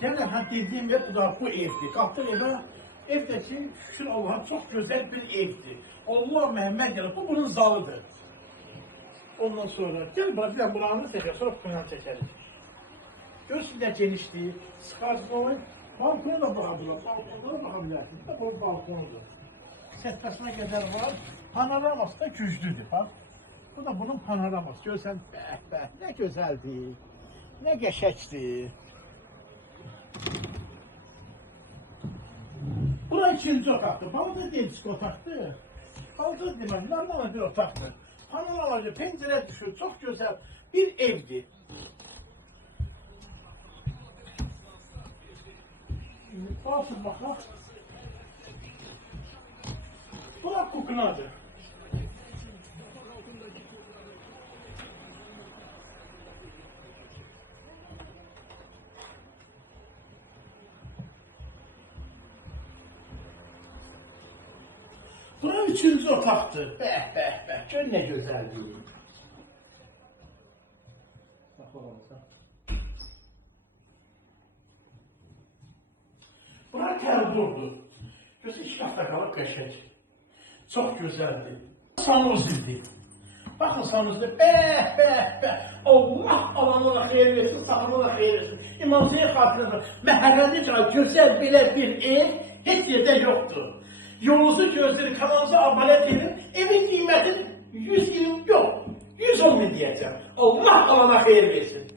Gene ha dediğim hep bu evdi. Kalktım eve. Evdeki şükür Allah'a çok güzel bir evdi. Allah Mehmet yanı. Bu bunun zalıdır. Ondan sonra gel bana bir de buranı çeker. Sonra kuyudan çekeriz. Görsün de genişliği. Sıkarsın. Balkona da bakabilir. Balkona da bakabilirsin. Bu balkonudur. Settasına kadar var. Panoraması da güçlüdür. Bak. Bu da bunun panoraması. Görsen ne güzeldi. Ne geçekti. Bura ikinci otaktı. Bana da değil otaktı. Bana da demek normal bir otaktı. Panoramacı pencere düşüyor. Çok güzel bir evdi. Şimdi basın bakalım. Bura kukunadır. Bura üçüncü otaktı. Gör ne güzelliği. Bak bakalım. Bura koridordu. Gözü iki hafta kalıp qəşəng. Çok güzeldi. Sanuzildi. Bakın sanuzildi. Allah alanına xeyir versin, sağlığına xeyir versin. İmam Zeyn xatırıdır. Məhəllədə güzel belə bir ev heç yerdə yoktur. Yolunuzu gözleri kanalınıza abone edin. Evin kıymeti 100 bin yok. 110 bin diyeceğim. Allah alana xeyir versin.